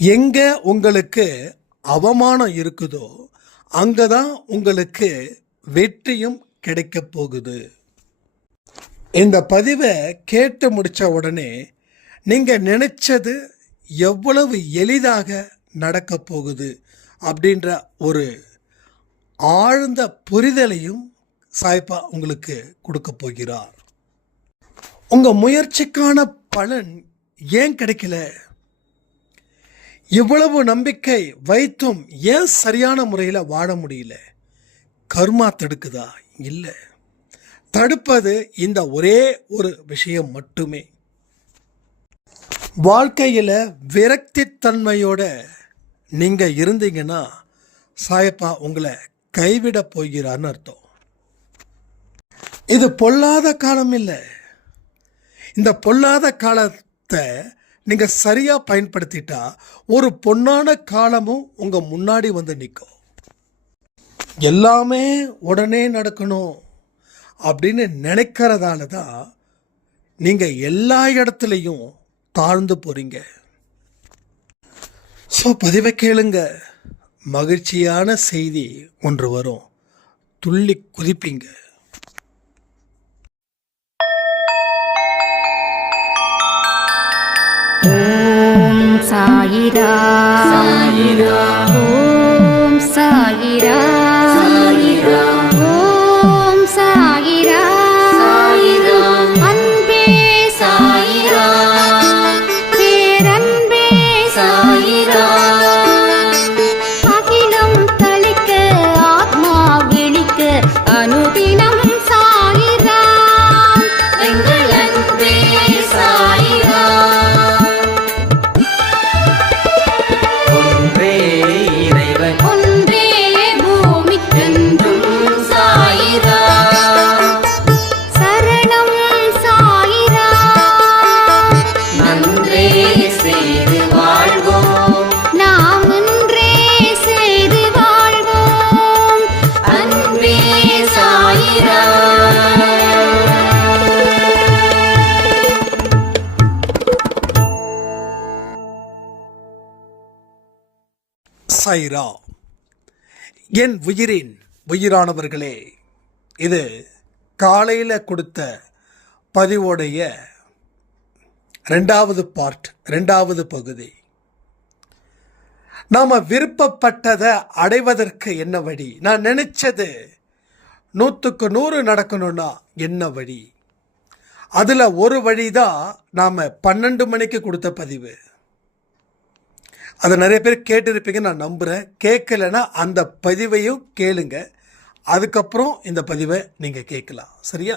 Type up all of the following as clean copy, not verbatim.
எங்க உங்களுக்கு அவமானம் இருக்குதோ அங்கதான் உங்களுக்கு வெற்றியும் கிடைக்க போகுது. இந்த பதிவை கேட்டு முடிச்ச உடனே நீங்க நினைச்சது எவ்வளவு எளிதாக நடக்க போகுது அப்படின்ற ஒரு ஆழ்ந்த புரிதலையும் சாய்ப்பா உங்களுக்கு கொடுக்க போகிறார். உங்க முயற்சிக்கான பலன் ஏன் கிடைக்கல? இவ்வளவு நம்பிக்கை வைத்தும் ஏன் சரியான முறையில் வாழ முடியல? கர்மா தடுக்குதா? இல்லை. தடுப்பது இந்த ஒரே ஒரு விஷயம் மட்டுமே. வாழ்க்கையில் விரக்தி தன்மையோட நீங்க இருந்தீங்கன்னா சாயப்பா உங்களை கைவிட போகிறான்னு அர்த்தம். இது பொல்லாத காலம் இல்லை. இந்த பொல்லாத காலத்தை நீங்க சரியா பயன்படுத்திட்டா ஒரு பொன்னான காலமும் உங்க முன்னாடி வந்து நிற்கும். எல்லாமே உடனே நடக்கணும் அப்படின்னு நினைக்கிறதால தான் நீங்க எல்லா இடத்துலையும் தாழ்ந்து போறீங்க. ஸோ பதிவை கேளுங்க. மகிழ்ச்சியான செய்தி ஒன்று வரும். துள்ளி குதிப்பீங்க. ஓம் சாயிரா சாயிரா, ஓம் சாயிரா சாயிரா, ஓம் சாயிரா சாயிரா, அன்பே சாயிரா, பேரன்பே சாயிரா, அகிலம் தளிக்க ஆத்மா விழிக்க அனுதினம் சாயிரா, எங்கள் அன்பே சாயிரா. ஒன்றே பூமிக்கென்றும் சாயிரா, சரணம் சாயிரா, நன்றே செய்து வாழ்வோம், நாம் ஒன்றே செய்து வாழ்வோம், அன்பே சாயிரா. சாயிரா. என் உயிரின் உயிரானவர்களே, இது காலையில் கொடுத்த பதிவோடைய ரெண்டாவது பகுதி. நாம் விருப்பப்பட்டதை அடைவதற்கு என்ன வழி? நான் நினைச்சது 100க்கு 100 நடக்கணும்னா என்ன வழி? அதில் ஒரு வழி தான் நாம் 12 மணிக்கு கொடுத்த பதிவு. அதை நிறைய பேர் கேட்டிருப்பீங்க நான் நம்புகிறேன். கேட்கலைன்னா அந்த பதிவையும் கேளுங்க. அதுக்கப்புறம் இந்த பதிவை நீங்கள் கேட்கலாம். சரியா?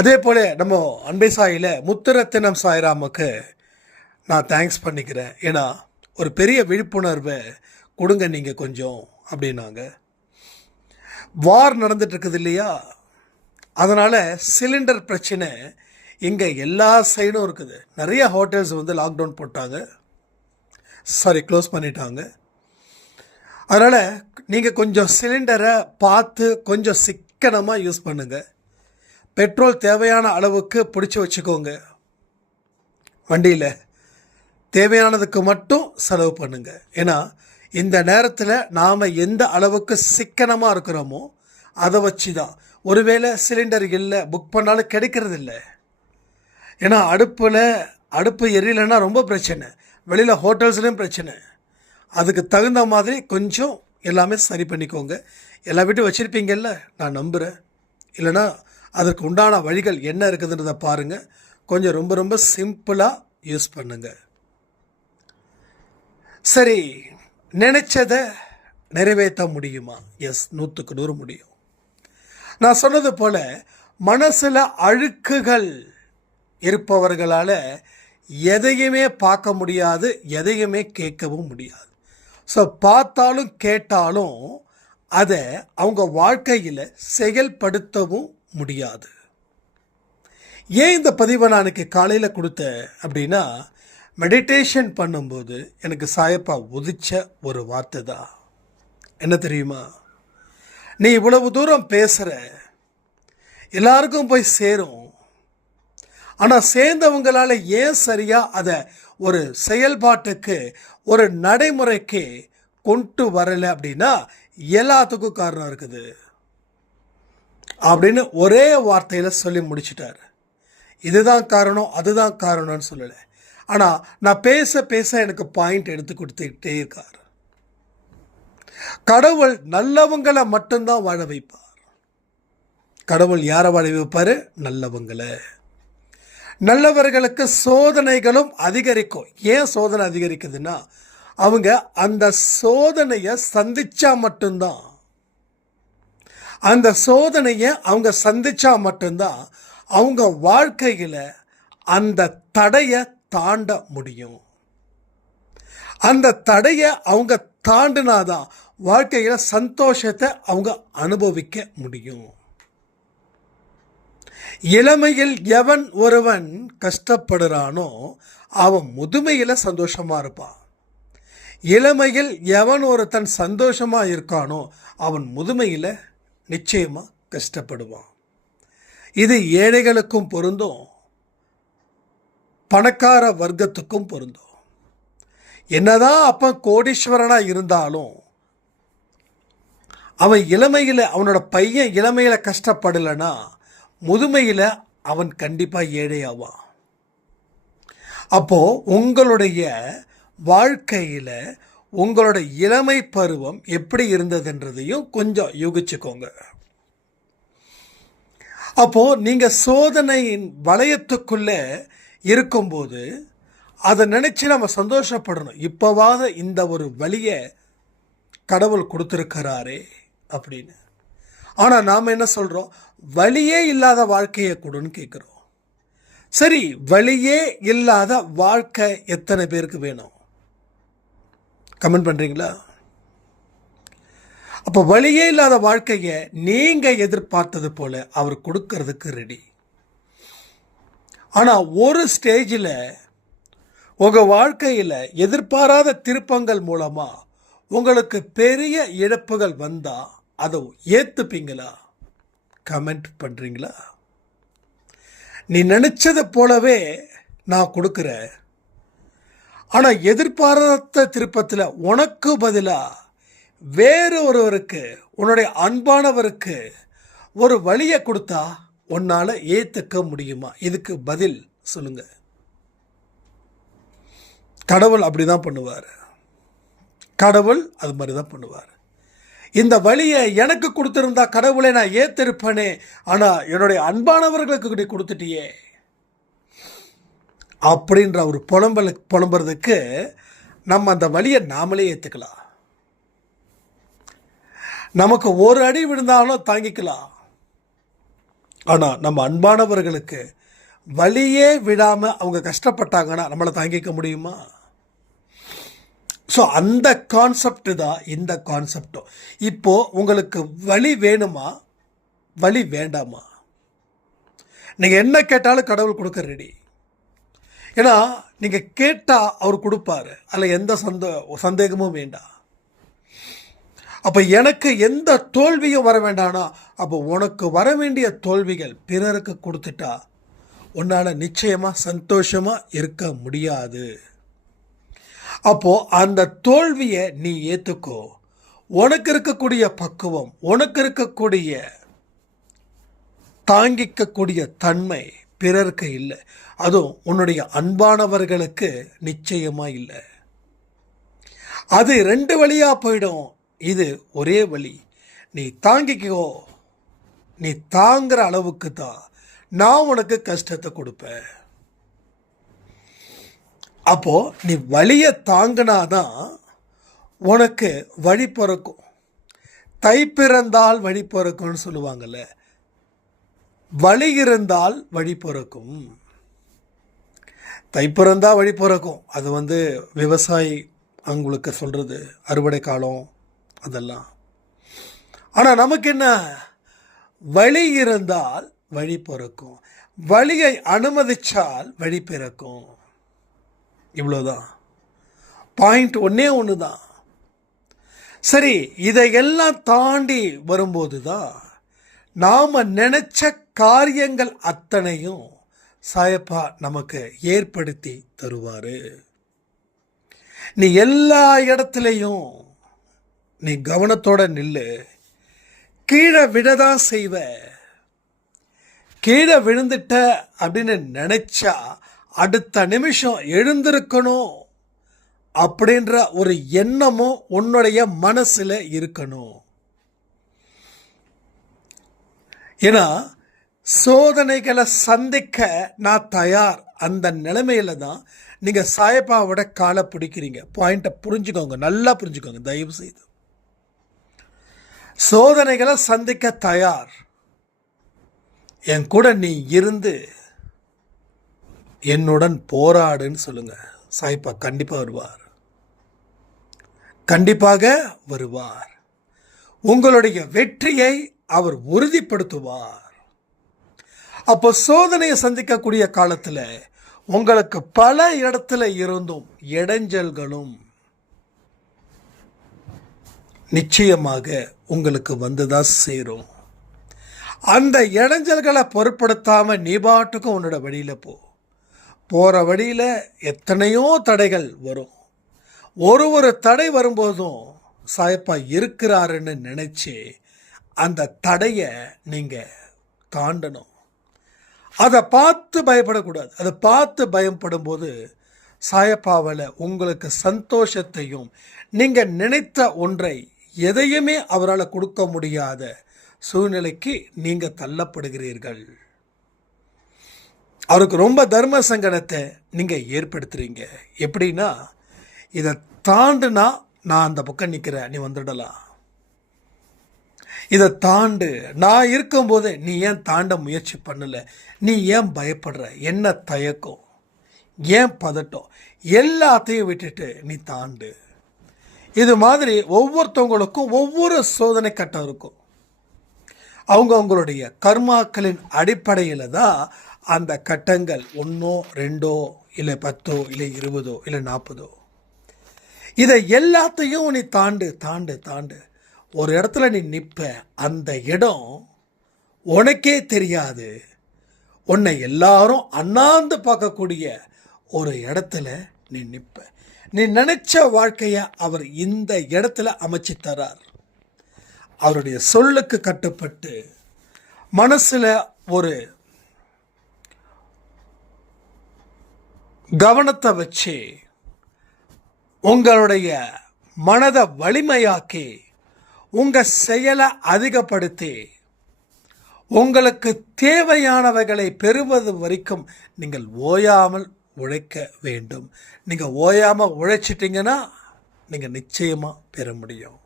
அதே போல் நம்ம அன்பை சாயில முத்துரத்தினம் சாய்ராமுக்கு நான் தேங்க்ஸ் பண்ணிக்கிறேன். ஏன்னா ஒரு பெரிய விழிப்புணர்வை கொடுங்க நீங்கள் கொஞ்சம் அப்படின்னாங்க. வார் நடந்துட்டுருக்குது இல்லையா? அதனால் சிலிண்டர் பிரச்சனை இங்கே எல்லா சைடும் இருக்குது. நிறைய ஹோட்டல்ஸ் வந்து லாக்டவுன் போட்டாங்க, க்ளோஸ் பண்ணிட்டாங்க. அதனால் நீங்கள் கொஞ்சம் சிலிண்டரை பார்த்து கொஞ்சம் சிக்கனமாக யூஸ் பண்ணுங்கள். பெட்ரோல் தேவையான அளவுக்கு பிடிச்சி வச்சுக்கோங்க. வண்டியில் தேவையானதுக்கு மட்டும் செலவு பண்ணுங்கள். ஏன்னா இந்த நேரத்தில் நாம் எந்த அளவுக்கு சிக்கனமாக இருக்கிறோமோ அதை வச்சு தான். ஒருவேளை சிலிண்டர் இல்லை, புக் பண்ணாலும் கிடைக்கிறது இல்லை. ஏன்னா அடுப்பு எரியலைன்னா ரொம்ப பிரச்சனை. வெளியில் ஹோட்டல்ஸ்லேயும் பிரச்சனை. அதுக்கு தகுந்த மாதிரி கொஞ்சம் எல்லாமே சரி பண்ணிக்கோங்க. எல்லா வீட்டும் வச்சுருப்பீங்கல்ல, நான் நம்புகிறேன். இல்லைனா அதற்கு உண்டான வழிகள் என்ன இருக்குதுன்றதை பாருங்கள். கொஞ்சம் ரொம்ப ரொம்ப சிம்பிளாக யூஸ் பண்ணுங்கள். சரி, நினைச்சதை நிறைவேற்ற முடியுமா? எஸ், 100க்கு 100 முடியும். நான் சொன்னது போல் மனசில் அழுக்குகள் இருப்பவர்களால் எதையுமே பார்க்க முடியாது, எதையுமே கேட்கவும் முடியாது. ஸோ பார்த்தாலும் கேட்டாலும் அதை அவங்க வாழ்க்கையில் செயல்படுத்தவும் முடியாது. ஏன் இந்த பதிவை நான் எனக்கு காலையில் கொடுத்தேன் அப்படின்னா, மெடிடேஷன் பண்ணும்போது எனக்கு சாயப்பா உதிச்ச ஒரு வார்த்தை தான். என்ன தெரியுமா? நீ இவ்வளவு தூரம் பேசுகிற, எல்லாருக்கும் போய் சேரும். ஆனால் சேர்ந்தவங்களால் ஏன் சரியாக அதை ஒரு செயல்பாட்டுக்கு ஒரு நடைமுறைக்கு கொண்டு வரலை அப்படின்னா எல்லாத்துக்கும் காரணம் இருக்குது அப்படின்னு ஒரே வார்த்தையில் சொல்லி முடிச்சிட்டார். இதுதான் காரணம் அதுதான் காரணம்னு சொல்லலை. ஆனால் நான் பேச பேச எனக்கு பாயிண்ட் எடுத்து கொடுத்துக்கிட்டே இருக்கார். கடவுள் நல்லவங்களை மட்டும்தான் வாழ வைப்பார். கடவுள் யாரை வாழ வைப்பார்? நல்லவங்களை. நல்லவர்களுக்கு சோதனைகளும் அதிகரிக்கும். ஏன் சோதனை அதிகரிக்குதுன்னா அவங்க அந்த சோதனையை சந்திச்சா மட்டும்தான், அந்த சோதனையை அவங்க சந்திச்சா மட்டும்தான் அவங்க வாழ்க்கையில் அந்த தடையை தாண்ட முடியும். அந்த தடையை அவங்க தாண்டினாதான் வாழ்க்கையில் சந்தோஷத்தை அவங்க அனுபவிக்க முடியும். இளமையில் எவன் ஒருவன் கஷ்டப்படுறானோ அவன் முதுமையில் சந்தோஷமா இருப்பான். இளமையில் எவன் ஒருத்தன் சந்தோஷமா இருக்கானோ அவன் முதுமையில் நிச்சயமா கஷ்டப்படுவான். இது ஏழைகளுக்கும் பொருந்தும், பணக்கார வர்க்கத்துக்கும் பொருந்தும். என்னதான் அப்ப கோடீஸ்வரனா இருந்தாலும் அவன் இளமையில், அவனோட பையன் இளமையில் கஷ்டப்படலைன்னா முதுமையில் அவன் கண்டிப்பாக ஏழையாவான். அப்போது உங்களுடைய வாழ்க்கையில் உங்களோட இளமை பருவம் எப்படி இருந்ததுன்றதையும் கொஞ்சம் யூகிச்சுக்கோங்க. அப்போது நீங்கள் சோதனையின் வளையத்துக்குள்ளே இருக்கும்போது அதை நினச்சி நம்ம சந்தோஷப்படணும். இப்போவாத இந்த ஒரு வழியை கடவுள் கொடுத்துருக்கிறாரே அப்படின்னு. ஆனால் நாம் என்ன சொல்கிறோம்? வழியே இல்லாத வாழ்க்கையை கொடுன்னு கேட்குறோம். சரி, வழியே இல்லாத வாழ்க்கை எத்தனை பேருக்கு வேணும்? கமெண்ட் பண்ணுறீங்களா? அப்போ வழியே இல்லாத வாழ்க்கையை நீங்கள் எதிர்பார்த்தது போல் அவர் கொடுக்கறதுக்கு ரெடி. ஆனால் ஒரு ஸ்டேஜில் உங்கள் வாழ்க்கையில் எதிர்பாராத திருப்பங்கள் மூலமாக உங்களுக்கு பெரிய இழப்புகள் வந்தால் அதை ஏற்றுப்பீங்களா? கமெண்ட் பண்ணுறீங்களா? நீ நினச்சதை போலவே நான் கொடுக்குறேன், ஆனால் எதிர்பாராத திருப்பத்தில் உனக்கு பதிலாக வேறு ஒருவருக்கு, உன்னுடைய அன்பானவருக்கு ஒரு வழியை கொடுத்தா உன்னால் ஏற்றுக்க முடியுமா? இதுக்கு பதில் சொல்லுங்க. கடவுள் அப்படி தான் பண்ணுவார். கடவுள் அது மாதிரி தான் பண்ணுவார். இந்த வழியை எனக்கு கொடுத்துருந்தா கடவுளை நான் ஏற்றிருப்பேனே, ஆனால் என்னுடைய அன்பானவர்களுக்கு நீ கொடுத்துட்டியே அப்படின்ற ஒரு புலம்புறதுக்கு நம்ம அந்த வழியை நாமளே ஏற்றுக்கலாம். நமக்கு ஒரு அடி விழுந்தாலும் தாங்கிக்கலாம். ஆனால் நம்ம அன்பானவர்களுக்கு வழியே விடாமல் அவங்க கஷ்டப்பட்டாங்கன்னா நம்மளை தாங்கிக்க முடியுமா? ஸோ அந்த கான்செப்ட் தான் இந்த கான்செப்டும். இப்போது உங்களுக்கு வழி வேணுமா, வழி வேண்டாமா? நீங்கள் என்ன கேட்டாலும் கடவுள் கொடுக்க ரெடி. ஏன்னா நீங்கள் கேட்டால் அவர் கொடுப்பாரு, அதில் எந்த சந்தேகமும் வேண்டாம். அப்போ எனக்கு எந்த தோல்வியும் வர வேண்டானா, அப்போ உனக்கு வர வேண்டிய தோல்விகள் பிறருக்கு கொடுத்துட்டா உன்னால் நிச்சயமாக சந்தோஷமாக இருக்க முடியாது. அப்போது அந்த தோல்வியை நீ ஏற்றுக்கோ. உனக்கு இருக்கக்கூடிய பக்குவம், உனக்கு இருக்கக்கூடிய தாங்கிக்கக்கூடிய தன்மை பிறருக்கு இல்லை. அதுவும் உன்னுடைய அன்பானவர்களுக்கு நிச்சயமாக இல்லை. அது ரெண்டு வழியாக போயிடும். இது ஒரே வழி. நீ தாங்கிக்கோ. நீ தாங்குற அளவுக்கு தான் நான் உனக்கு கஷ்டத்தை கொடுப்பேன். அப்போது நீ வழியை தாங்கினாதான் உனக்கு வழி பிறக்கும். தை பிறந்தால் வழி பிறக்கும்னு சொல்லுவாங்கள்ல, வழி இருந்தால் வழி பிறக்கும். தை பிறந்தால் வழி பிறக்கும். அது விவசாயி அவங்களுக்கு சொல்கிறது, அறுவடை காலம் அதெல்லாம். ஆனால் நமக்கு என்ன? வழி இருந்தால் வழி பிறக்கும், வழியை அனுமதிச்சால் வழி பிறக்கும். இவ்வளோதான். பாயிண்ட் ஒன்று தான். சரி, இதையெல்லாம் தாண்டி வரும்போது தான் நாம் நினச்ச காரியங்கள் அத்தனையும் சாயப்பா நமக்கு ஏற்படுத்தி தருவார். நீ எல்லா இடத்துலையும் நீ கவனத்தோட நில்லு. கீழே விழதான் செய்வ. கீழே விழுந்துட்ட அப்படின்னு நினைச்சா அடுத்த நிமிஷம் எழுந்திருக்கணும் அப்படின்ற ஒரு எண்ணமும் உன்னுடைய மனசுல இருக்கணும். ஏன்னா சோதனைகளை சந்திக்க நான் தயார். அந்த நிலைமையில தான் நீங்க சாயப்பாவோட காலை பிடிக்கிறீங்க. பாயிண்ட்டை புரிஞ்சுக்கோங்க, நல்லா புரிஞ்சுக்கோங்க தயவு செய்து. சோதனைகளை சந்திக்க தயார். என் கூட நீ இருந்து என்னுடன் போராடுன்னு சொல்லுங்க. சாயப்பா கண்டிப்பா வருவார், கண்டிப்பாக வருவார். உங்களுடைய வெற்றியை அவர் உறுதிப்படுத்துவார். அப்போ சோதனையை சந்திக்கக்கூடிய காலத்துல உங்களுக்கு பல இடத்துல இருந்தும் இடைஞ்சல்களும் நிச்சயமாக உங்களுக்கு வந்துதான் சேரும். அந்த இடைஞ்சல்களை பொருட்படுத்தாம நீ பாட்டுக்கும் உன்னோட வழியில போற வழியில எத்தனையோ தடைகள் வரும். ஒரு தடை வரும்போதும் சாயப்பா இருக்கிறாருன்னு நினைச்சு அந்த தடையை நீங்க தாண்டணும். அதை பார்த்து பயப்படக்கூடாது. அதை பார்த்து பயப்படும் போது சாயப்பாவில் உங்களுக்கு சந்தோஷத்தையும் நீங்க நினைத்த ஒன்றை எதையுமே அவரால் கொடுக்க முடியாத சூழ்நிலைக்கு நீங்க தள்ளப்படுகிறீர்கள். அவருக்கு ரொம்ப தர்ம சங்கடத்தை நீங்க ஏற்படுத்துறீங்க. எப்படின்னா, இதை தாண்டுனா நான் அந்த பக்கம் நிற்கிறேன், நீ வந்துடலாம். இதை தாண்டு, நான் இருக்கும்போது நீ ஏன் தாண்ட முயற்சி பண்ணல, நீ ஏன் பயப்படுற, என்ன தயக்கம், ஏன் பதட்டம், எல்லாத்தையும் விட்டுட்டு நீ தாண்டு. இது மாதிரி ஒவ்வொருத்தவங்களுக்கும் ஒவ்வொரு சோதனை கட்டம் இருக்கும். அவங்களுடைய கர்மாக்களின் அடிப்படையில் தான் அந்த கட்டங்கள் 1 2 இல்லை 10 இல்லை 20 இல்லை 40. இதை எல்லாத்தையும் நீ தாண்டு தாண்டு தாண்டு ஒரு இடத்துல நீ நிற்ப. அந்த இடம் உனக்கே தெரியாது. உன்னை எல்லாரும் அண்ணாந்து பார்க்கக்கூடிய ஒரு இடத்துல நீ நிற்ப. நீ நினைச்ச வாழ்க்கைய அவர் இந்த இடத்துல அமைச்சு தரார். அவருடைய சொல்லுக்கு கட்டுப்பட்டு மனசுல ஒரு கவனத்தை வச்சு உங்களுடைய மனதை வலிமையாக்கி உங்க செயலை அதிகப்படுத்தி உங்களுக்கு தேவையானவைகளை பெறுவது வரைக்கும் நீங்கள் ஓயாமல் உழைக்க வேண்டும். நீங்க ஓயாம உழைச்சிட்டீங்கன்னா நீங்க நிச்சயமா பெற முடியும்.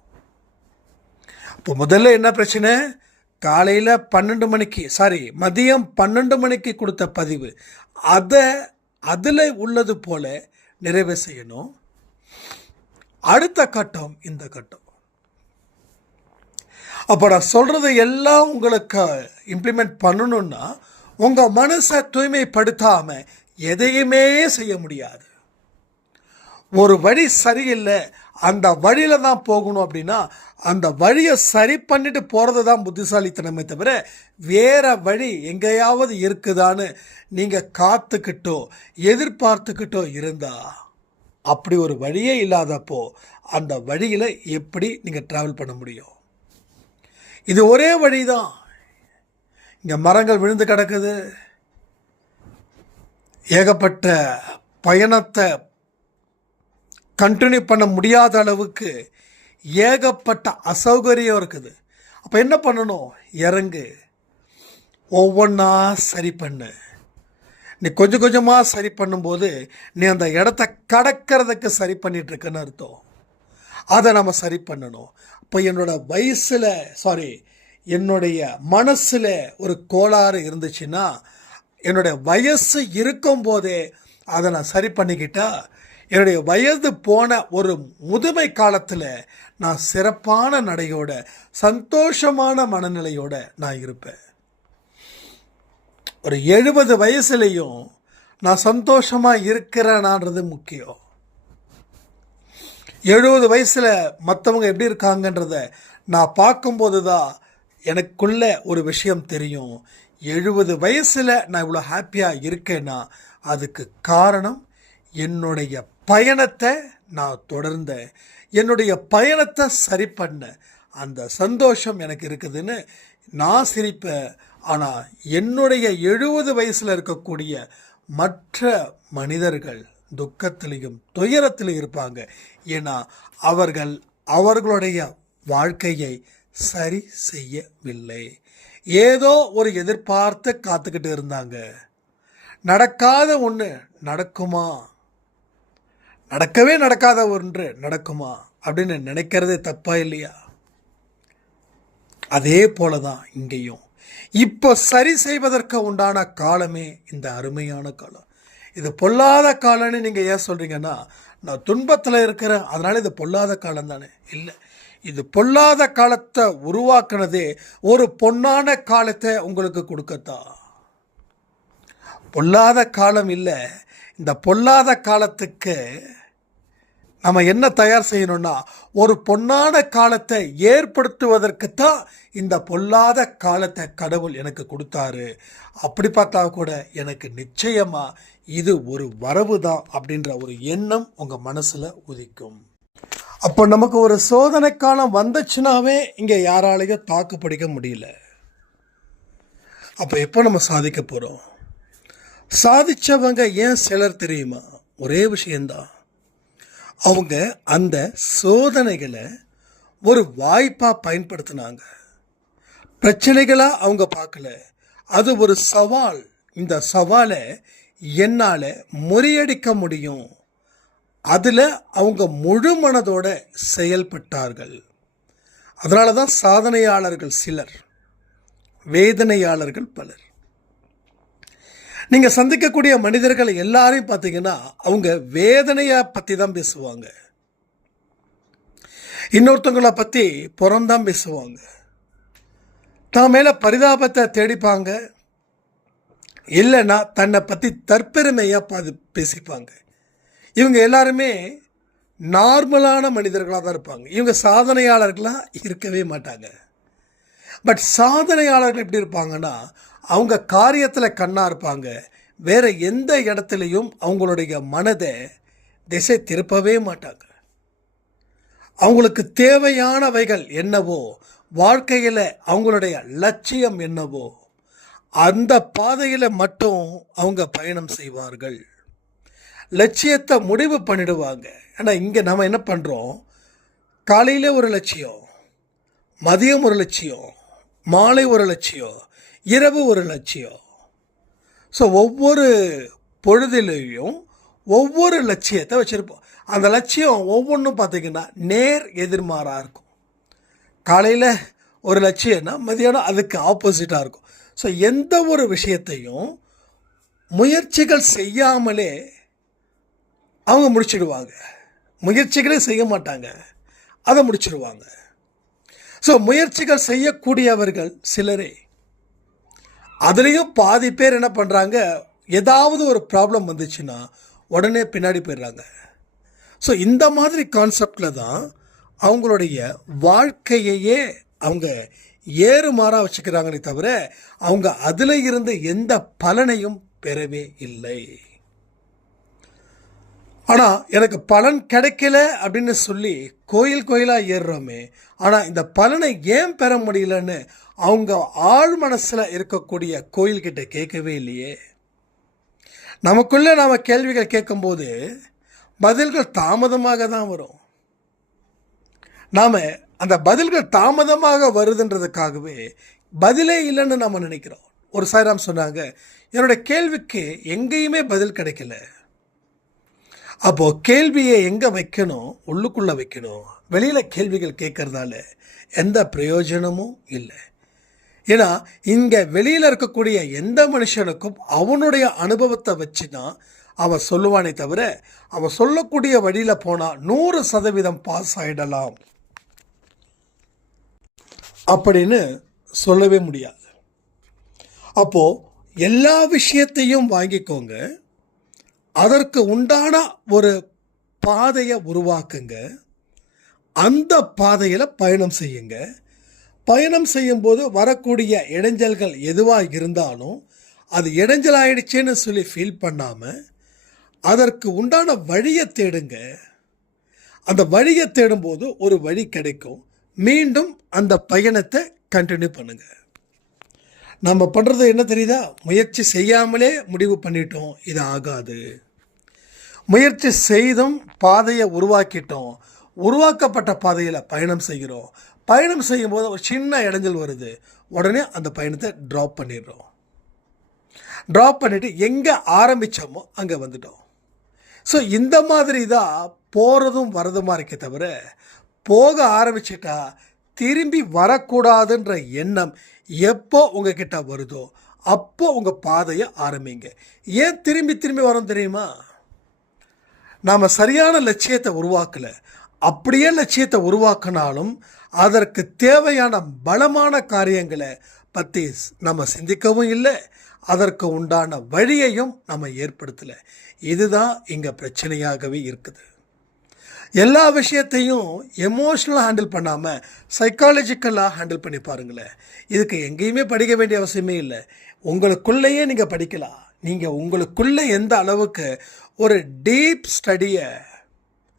அப்போ முதல்ல என்ன பிரச்சனை, காலையில் 12 மணிக்கு மதியம் 12 மணிக்கு கொடுத்த பதிவு அதில் உள்ளது போல நிறைவு செய்யணும். அடுத்த கட்டம் இந்த கட்டம். அப்போ நான் சொல்றது எல்லாம் உங்களுக்கு இம்ப்ளிமெண்ட் பண்ணணும்னா உங்கள் மனசை தூய்மைப்படுத்தாம எதையுமே செய்ய முடியாது. ஒரு வழி சரியில்லை, அந்த வழியில தான் போகணும் அப்படின்னா அந்த வழியை சரி பண்ணிட்டு போகிறது தான் புத்திசாலித்தனமே தவிர வேற வழி எங்கேயாவது இருக்குதான்னு நீங்கள் காத்துக்கிட்டோ எதிர்பார்த்துக்கிட்டோ இருந்தா, அப்படி ஒரு வழியே இல்லாதப்போ அந்த வழியில் எப்படி நீங்கள் ட்ராவல் பண்ண முடியும்? இது ஒரே வழி தான். இங்கே மரங்கள் விழுந்து கிடக்குது, ஏகப்பட்ட பயணத்தை கண்டினியூ பண்ண முடியாத அளவுக்கு ஏகப்பட்ட அசௌகரியம் இருக்குது. அப்போ என்ன பண்ணணும்? இறங்கு, ஒவ்வொன்றா சரி பண்ணு. நீ கொஞ்சம் கொஞ்சமாக சரி பண்ணும்போது நீ அந்த இடத்த கடக்கிறதுக்கு சரி பண்ணிட்டு இருக்குன்னு அர்த்தம். அதை நம்ம சரி பண்ணணும். இப்போ என்னுடைய மனசில் ஒரு கோளாறு இருந்துச்சுன்னா என்னுடைய வயசு இருக்கும்போதே அதை நான் சரி பண்ணிக்கிட்டா என்னுடைய வயது போன ஒரு முதுமை காலத்தில் நான் சிறப்பான நடையோட சந்தோஷமான மனநிலையோட நான் இருப்பேன். ஒரு 70 வயசுலையும் நான் சந்தோஷமாக இருக்கிறேனான்றது முக்கியம். 70 வயசில் மற்றவங்க எப்படி இருக்காங்கன்றத நான் பார்க்கும்போது தான் எனக்குள்ள ஒரு விஷயம் தெரியும். 70 வயசில் நான் இவ்வளோ ஹாப்பியாக இருக்கேன்னா அதுக்கு காரணம் என்னுடைய பயணத்தை நான் தொடர்ந்தேன், என்னுடைய பயணத்தை சரி பண்ண அந்த சந்தோஷம் எனக்கு இருக்குதுன்னு நான் சிரிப்பேன். ஆனால் என்னுடைய 70 வயசில் இருக்கக்கூடிய மற்ற மனிதர்கள் துக்கத்திலையும் துயரத்திலும் இருப்பாங்க. ஏன்னா அவர்கள் அவர்களுடைய வாழ்க்கையை சரி செய்யவில்லை. ஏதோ ஒரு எதிர்பார்த்து காத்துக்கிட்டு இருந்தாங்க. நடக்காத ஒன்று நடக்குமா, நடக்கவே நடக்காத ஒன்று நடக்குமா அப்படின்னு நினைக்கிறதே தப்பா இல்லையா? அதே போல தான் இங்கேயும் இப்போ சரி செய்வதற்கு உண்டான காலமே இந்த அருமையான காலம். இது பொல்லாத காலம்னு நீங்கள் ஏன் சொல்கிறீங்கன்னா, நான் துன்பத்தில் இருக்கிறேன் அதனால இது பொல்லாத காலம் தானே? இல்லை, இது பொல்லாத காலத்தை உருவாக்குனதே ஒரு பொன்னான காலத்தை உங்களுக்கு கொடுக்கத்தான். பொல்லாத காலம் இல்லை, இந்த பொல்லாத காலத்துக்கு நம்ம என்ன தயார் செய்யணும்னா ஒரு பொன்னான காலத்தை ஏற்படுத்துவதற்கு தான் இந்த பொல்லாத காலத்தை கடவுள் எனக்கு கொடுத்தாரு. அப்படி பார்த்தா கூட எனக்கு நிச்சயமாக இது ஒரு வரவு தான் அப்படின்ற ஒரு எண்ணம் உங்கள் மனசில் உதிக்கும். அப்போ நமக்கு ஒரு சோதனை காலம் வந்துச்சுனாவே இங்கே யாராலையும் தாக்கு பிடிக்க முடியல. அப்போ எப்போ நம்ம சாதிக்க போகிறோம்? சாதிச்சவங்க ஏன் சிலர் தெரியுமா? ஒரே விஷயந்தான், அவங்க அந்த சோதனைகளை ஒரு வாய்ப்பாக பயன்படுத்தினாங்க. பிரச்சனைகளாக அவங்க பார்க்கல, அது ஒரு சவால். இந்த சவாலை என்னால் முறியடிக்க முடியும், அதில் அவங்க முழு மனதோட செயல்பட்டார்கள். அதனால தான் சாதனையாளர்கள் சிலர், வேதனையாளர்கள் பலர். நீங்கள் சந்திக்கக்கூடிய மனிதர்கள் எல்லாரையும் பார்த்தீங்கன்னா அவங்க வேதனையை பற்றி தான் பேசுவாங்க, இன்னொருத்தவங்களை பற்றி புறம்தான் பேசுவாங்க, தான் மேலே பரிதாபத்தை தேடிப்பாங்க, இல்லைன்னா தன்னை பற்றி தற்பெருமையாக பேசிப்பாங்க. இவங்க எல்லாருமே நார்மலான மனிதர்களாக தான் இருப்பாங்க. இவங்க சாதனையாளர்களாக இருக்கவே மாட்டாங்க. பட் சாதனையாளர்கள் எப்படி இருப்பாங்கன்னா, அவங்க காரியத்தில் கண்ணாக இருப்பாங்க, வேறு எந்த இடத்துலையும் அவங்களுடைய மனதை திசை திருப்பவே மாட்டாங்க. அவங்களுக்கு தேவையானவைகள் என்னவோ, வாழ்க்கையில் அவங்களுடைய லட்சியம் என்னவோ, அந்த பாதையில் மட்டும் அவங்க பயணம் செய்வார்கள். லட்சியத்தை முடிவு பண்ணிடுவாங்க. ஆனால் இங்கே நம்ம என்ன பண்ணுறோம், காலையில் ஒரு லட்சியம், மதியம் ஒரு லட்சியம், மாலை ஒரு லட்சியம், இரவு ஒரு லட்சியம். ஸோ ஒவ்வொரு பொழுதிலையும் ஒவ்வொரு லட்சியத்தை வச்சுருப்போம். அந்த லட்சியம் ஒவ்வொன்றும் பார்த்திங்கன்னா நேர் எதிர்மாறாக இருக்கும். காலையில் ஒரு லட்சியம்னா மதியானம் அதுக்கு ஆப்போசிட்டாக இருக்கும். ஸோ எந்த ஒரு விஷயத்தையும் முயற்சிகள் செய்யாமலே அவங்க முடிச்சிடுவாங்க. முயற்சிகளே செய்ய மாட்டாங்க, அதை முடிச்சிடுவாங்க. ஸோ முயற்சிகள் செய்யக்கூடியவர்கள் சிலரே. அதுலேயும் பாதி பேர் என்ன பண்ணுறாங்க, ஏதாவது ஒரு ப்ராப்ளம் வந்துச்சுன்னா உடனே பின்னாடி போயிடுறாங்க. ஸோ இந்த மாதிரி கான்செப்டில் தான் அவங்களுடைய வாழ்க்கையையே அவங்க ஏறுமாறாக வச்சுக்கிறாங்களே தவிர அவங்க அதில் இருந்து எந்த பலனையும் பெறவே இல்லை. ஆனால் எனக்கு பலன் கிடைக்கல அப்படின்னு சொல்லி கோயிலாக ஏறுறோமே, ஆனால் இந்த பலனை ஏன் பெற முடியலன்னு அவங்க ஆழ் மனசில் இருக்கக்கூடிய கோயில்கிட்ட கேட்கவே இல்லையே. நமக்குள்ளே நாம் கேள்விகள் கேட்கும்போது பதில்கள் தாமதமாக தான் வரும். நாம் அந்த பதில்கள் தாமதமாக வருதுன்றதுக்காகவே பதிலே இல்லைன்னு நாம் நினைக்கிறோம். ஒரு சாய்ராம் சொன்னாங்க, என்னுடைய கேள்விக்கு எங்கேயுமே பதில் கிடைக்கல. அப்போது கேள்வியை எங்கே வைக்கணும், உள்ளுக்குள்ளே வைக்கணும். வெளியில் கேள்விகள் கேட்கறதால எந்த பிரயோஜனமும் இல்லை. ஏன்னா இங்கே வெளியில் இருக்கக்கூடிய எந்த மனுஷனுக்கும் அவனுடைய அனுபவத்தை வச்சு தான் அவன் சொல்லுவானே தவிர அவன் சொல்லக்கூடிய வழியில் போனால் 100% பாஸ் ஆகிடலாம் அப்படின்னு சொல்லவே முடியாது. அப்போது எல்லா விஷயத்தையும் வாங்கிக்கோங்க, அதற்கு உண்டான ஒரு பாதையை உருவாக்குங்க, அந்த பாதையில் பயணம் செய்யுங்க. பயணம் செய்யும்போது வரக்கூடிய இடைஞ்சல்கள் எதுவாக இருந்தாலும் அது இடைஞ்சல் ஆயிடுச்சேன்னு சொல்லி ஃபீல் பண்ணாமல் அதற்கு உண்டான வழியை தேடுங்க. அந்த வழியை தேடும்போது ஒரு வழி கிடைக்கும். மீண்டும் அந்த பயணத்தை கண்டினியூ பண்ணுங்க. நம்ம பண்ணுறது என்ன தெரியுதா? முயற்சி செய்யாமலே முடிவு பண்ணிட்டோம் இது ஆகாது. முயற்சி செய்தும் பாதையை உருவாக்கிட்டோம். உருவாக்கப்பட்ட பாதையில் பயணம் செய்கிறோம். பயணம் செய்யும்போது ஒரு சின்ன இடைஞ்சல் வருது, உடனே அந்த பயணத்தை ட்ராப் பண்ணிடுறோம். ட்ராப் பண்ணிவிட்டு எங்கே ஆரம்பித்தோமோ அங்கே வந்துட்டோம். ஸோ இந்த மாதிரி தான் போகிறதும் வரதுமா இருக்கே தவிர, போக ஆரம்பிச்சிட்டா திரும்பி வரக்கூடாதுன்ற எண்ணம் எப்போ உங்ககிட்ட வருதோ அப்போ உங்கள் பாதையை ஆரம்பிங்க. ஏன் திரும்பி திரும்பி வரோம் தெரியுமா? நாம் சரியான லட்சியத்தை உருவாக்கலை. அப்படியே லட்சியத்தை உருவாக்கினாலும் அதற்கு தேவையான பலமான காரியங்களை பற்றி நம்ம சிந்திக்கவும் இல்லை, அதற்கு உண்டான வழியையும் நம்ம ஏற்படுத்தலை. இதுதான் இங்கே பிரச்சனையாகவே இருக்குது. எல்லா விஷயத்தையும் எமோஷ்னலாக ஹேண்டில் பண்ணாமல் சைக்காலஜிக்கலாக ஹேண்டில் பண்ணி பாருங்களேன். இதுக்கு எங்கேயுமே படிக்க வேண்டிய அவசியமே இல்லை. உங்களுக்குள்ளேயே நீங்கள் படிக்கலாம். நீங்கள் உங்களுக்குள்ளே எந்த அளவுக்கு ஒரு டீப்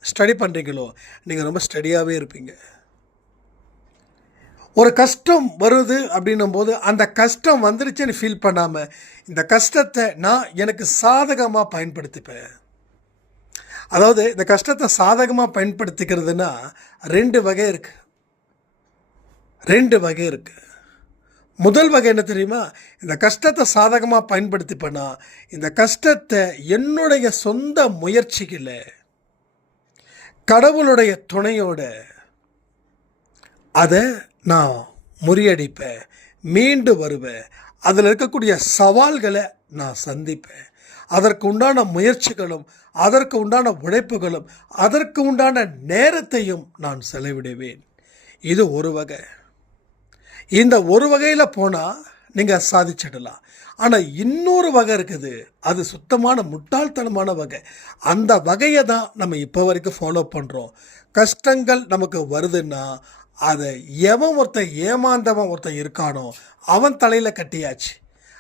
ஸ்டடி பண்ணுறீங்களோ நீங்கள் ரொம்ப ஸ்டடியாகவே இருப்பீங்க. ஒரு கஷ்டம் வருது அப்படின்னும் போது அந்த கஷ்டம் வந்துருச்சுன்னு ஃபீல் பண்ணாமல் இந்த கஷ்டத்தை நான் எனக்கு சாதகமாக பயன்படுத்திப்பேன். அதாவது இந்த கஷ்டத்தை சாதகமாக பயன்படுத்திக்கிறதுனா ரெண்டு வகை இருக்குது. முதல் வகை என்ன தெரியுமா? இந்த கஷ்டத்தை சாதகமாக பயன்படுத்திப்பேன்னா இந்த கஷ்டத்தை என்னுடைய சொந்த முயற்சிகளை கடவுளுடைய துணையோட அதை நான் முறியடிப்பேன், மீண்டு வருவேன். அதில் இருக்கக்கூடிய சவால்களை நான் சந்திப்பேன். அதற்கு உண்டான முயற்சிகளும் அதற்கு உண்டான உழைப்புகளும் அதற்கு உண்டான நேரத்தையும் நான் செலவிடுவேன். இது ஒரு வகை. இந்த ஒரு வகையில் போனால் நீங்கள் சாதிச்சிடலாம். ஆனால் இன்னொரு வகை இருக்குது, அது சுத்தமான முட்டாள்தனமான வகை. அந்த வகையை தான் நம்ம இப்போ வரைக்கும் ஃபாலோ பண்ணுறோம். கஷ்டங்கள் நமக்கு வருதுன்னா அதை எவன் ஒருத்தன் ஏமாந்தவன் ஒருத்தன் இருக்கானோ அவன் தலையில் கட்டியாச்சு.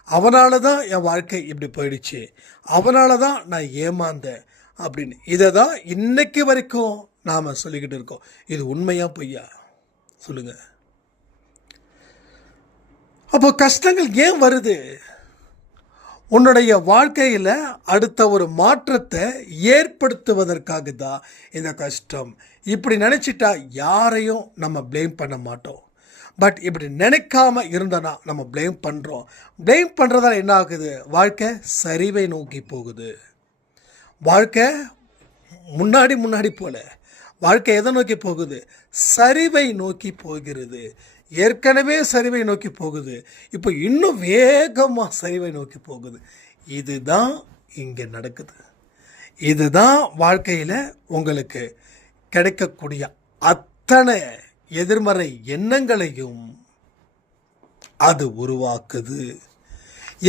அவனால தான் என் வாழ்க்கை இப்படி போயிடுச்சு, அவனால தான் நான் ஏமாந்தேன் அப்படின்னு. இதை தான் இன்னைக்கு வரைக்கும் நாம் சொல்லிக்கிட்டு இருக்கோம். இது உண்மையா பொய்யா சொல்லுங்கள்? அப்போ கஷ்டங்கள் ஏன் வருது? உன்னுடைய வாழ்க்கையில் அடுத்த ஒரு மாற்றத்தை ஏற்படுத்துவதற்காக தான் இந்த கஷ்டம். இப்படி நினச்சிட்டா யாரையும் நம்ம ப்ளேம் பண்ண மாட்டோம். பட் இப்படி நினைக்காம இருந்தோன்னா நம்ம ப்ளேம் பண்ணுறோம். ப்ளேம் பண்ணுறதால என்ன ஆகுது? வாழ்க்கை சரிவை நோக்கி போகுது. வாழ்க்கை முன்னாடி போல வாழ்க்கை எதை நோக்கி போகுது? சரிவை நோக்கி போகிறது. ஏற்கனவே சரிவை நோக்கி போகுது, இப்போ இன்னும் வேகமாக சரிவை நோக்கி போகுது. இதுதான் இங்கே நடக்குது. இதுதான் வாழ்க்கையில் உங்களுக்கு கிடைக்கக்கூடிய அத்தனை எதிர்மறை எண்ணங்களையும் அது உருவாக்குது.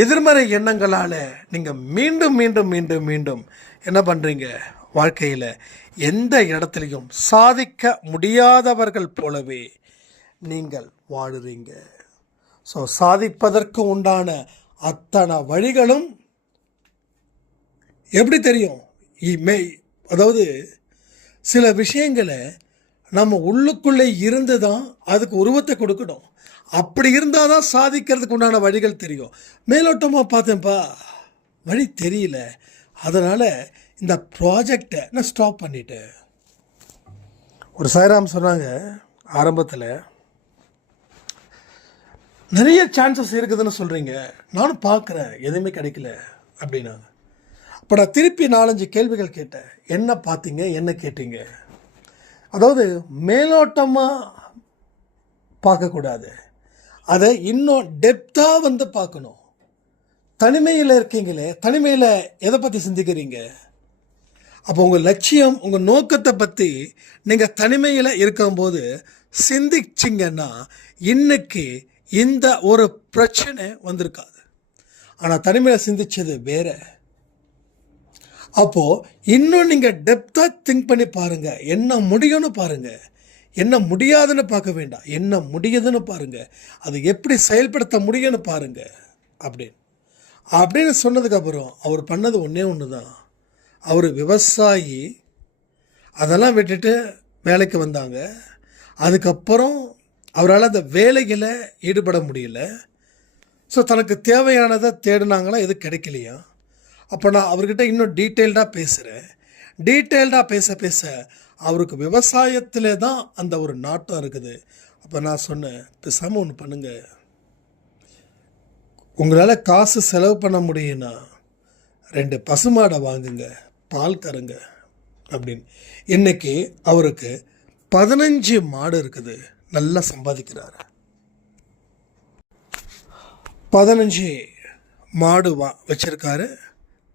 எதிர்மறை எண்ணங்களால் நீங்கள் மீண்டும் மீண்டும் மீண்டும் மீண்டும் என்ன பண்ணுறீங்க? வாழ்க்கையில் எந்த இடத்துலையும் சாதிக்க முடியாதவர்கள் போலவே நீங்கள் வாழுறீங்க. ஸோ சாதிப்பதற்கு உண்டான அத்தனை வழிகளும் எப்படி தெரியும்? அதாவது சில விஷயங்களை நம்ம உள்ளுக்குள்ளே இருந்து தான் அதுக்கு உருவத்தை கொடுக்கணும். அப்படி இருந்தால் தான் சாதிக்கிறதுக்கு உண்டான வழிகள் தெரியும். மேலோட்டமாக பார்த்தேன்ப்பா, வழி தெரியல, அதனால் இந்த ப்ராஜெக்டை நான் ஸ்டாப் பண்ணிட்டேன். ஒரு சாய்ராம் சொன்னாங்க ஆரம்பத்தில், நிறைய சான்சஸ் இருக்குதுன்னு சொல்கிறீங்க, நானும் பார்க்குறேன் எதுவுமே கிடைக்கல அப்படின்னாங்க. அப்போ நான் திருப்பி 4-5 கேள்விகள் கேட்டேன். என்ன பார்த்தீங்க, என்ன கேட்டீங்க? அதாவது மேலோட்டமாக பார்க்கக்கூடாது, அதை இன்னும் டெப்த்தாக பார்க்கணும். தனிமையில் இருக்கீங்களே, தனிமையில் எதை பற்றி சிந்திக்கிறீங்க? அப்போ உங்கள் லட்சியம், உங்கள் நோக்கத்தை பற்றி நீங்கள் தனிமையில் இருக்கும்போது சிந்திச்சிங்கன்னா இன்னைக்கு இந்த ஒரு பிரச்சனை வந்திருக்காது. ஆனால் தனிமையில் சிந்திச்சது வேற. அப்போது இன்னும் நீங்கள் டெப்த்தாக திங்க் பண்ணி பாருங்கள், என்ன முடியும்னு பாருங்கள். என்ன முடியாதுன்னு பார்க்க வேண்டாம், என்ன முடியுதுன்னு பாருங்கள், அது எப்படி செயல்படுத்த முடியும்னு பாருங்கள் அப்படின்னு சொன்னதுக்கப்புறம் அவர் பண்ணது ஒன்றே ஒன்று தான். அவர் விவசாயி, அதெல்லாம் விட்டுட்டு வேலைக்கு வந்தாங்க. அதுக்கப்புறம் அவரால் அந்த வேலைகளை ஈடுபட முடியல. ஸோ தனக்கு தேவையானதை தேடினாங்களா, எது கிடைக்கலையா. அப்போ நான் அவர்கிட்ட இன்னும் டீட்டெயில்டாக பேசுகிறேன். டீட்டெயில்டாக பேச அவருக்கு விவசாயத்தில் தான் அந்த ஒரு நாட்டம் இருக்குது. அப்போ நான் சொன்னேன், பேசாமல் ஒன்று பண்ணுங்கள், உங்களால் காசு செலவு பண்ண முடியும்னா 2 பசுமாடை வாங்குங்க, பால் கறங்க அப்படின்னு. இன்றைக்கி அவருக்கு 15 மாடு இருக்குது, நல்லா சம்பாதிக்கிறாரு. 15 மாடு வச்சுருக்காரு,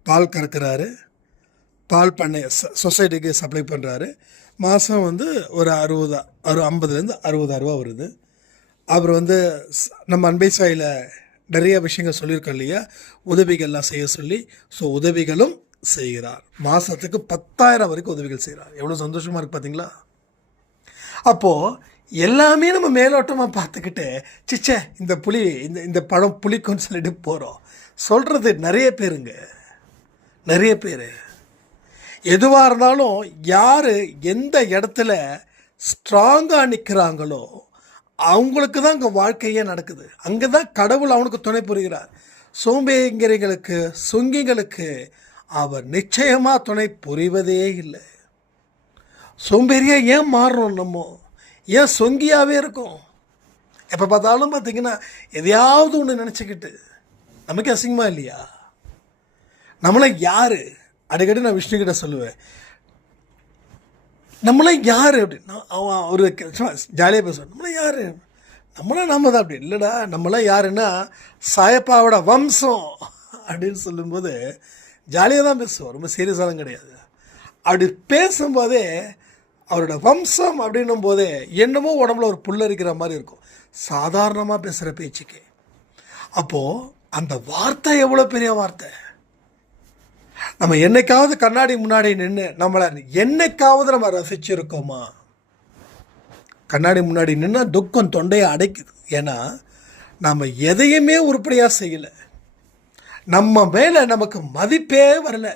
பால் கறக்கிறாரு, பால் பண்ணை சொசைட்டிக்கு சப்ளை பண்ணுறாரு. மாதம் ஒரு 50லேருந்து 60,000 ரூபா வருது. அவர் நம்ம அன்பை சாயில் நிறைய விஷயங்கள் சொல்லியிருக்கோம் இல்லையா, உதவிகள்லாம் செய்ய சொல்லி. ஸோ உதவிகளும் செய்கிறார். மாதத்துக்கு 10,000 வரைக்கும் உதவிகள் செய்கிறார். எவ்வளோ சந்தோஷமாக இருக்குது பார்த்தீங்களா. அப்போது எல்லாமே நம்ம மேலோட்டமாக பார்த்துக்கிட்டு சிச்சே இந்த புலி இந்த பழம் புளிக்கும்னு சொல்லிட்டு போகிறோம். சொல்கிறது நிறைய பேர். எதுவாக இருந்தாலும் யார் எந்த இடத்துல ஸ்ட்ராங்காக நிற்கிறாங்களோ அவங்களுக்கு தான் அங்கே வாழ்க்கையே நடக்குது. அங்கே தான் கடவுள் அவனுக்கு துணை புரிகிறார். சோம்பேறிங்களுக்கு சொங்கிங்களுக்கு அவர் நிச்சயமாக துணை புரிவதே இல்லை. சோம்பேறியாக ஏன் மாறுறோம், நம்ம ஏன் சொங்கியாகவே இருக்கும்? எப்போ பார்த்தாலும் பார்த்திங்கன்னா எதையாவது ஒன்று நினச்சிக்கிட்டு நமக்கு அசிங்கமாக இல்லையா? நம்மளை யார், அடிக்கடி நான் விஷ்ணுக்கிட்ட சொல்லுவேன், நம்மளாம் யார் அப்படின்னா அவன் ஒரு ஜாலியாக பேசுவான். நம்மளாம் யார், நம்ம தான் அப்படி இல்லைடா. நம்மளாம் யாருன்னா சாயப்பாவோட வம்சம் அப்படின்னு சொல்லும்போது ஜாலியாக தான் பேசுவோம், ரொம்ப சீரியஸாலாம் கிடையாது. அப்படி பேசும்போதே அவரோட வம்சம் அப்படின்னும் போதே என்னமோ உடம்புல ஒரு புல்லரிக்கிற மாதிரி இருக்கும் சாதாரணமாக பேசுகிற பேச்சுக்கு. அப்போது அந்த வார்த்தை எவ்வளோ பெரிய வார்த்தை. நம்ம என்னைக்காவது கண்ணாடி முன்னாடி நின்று நம்மளை என்னைக்காவது நம்ம ரசிச்சிருக்கோமா? கண்ணாடி முன்னாடி நின்று துக்கம் தொண்டையை அடைக்குது. ஏன்னா நம்ம எதையுமே உருப்படியாக செய்யலை, நம்ம மேலே நமக்கு மதிப்பே வரல,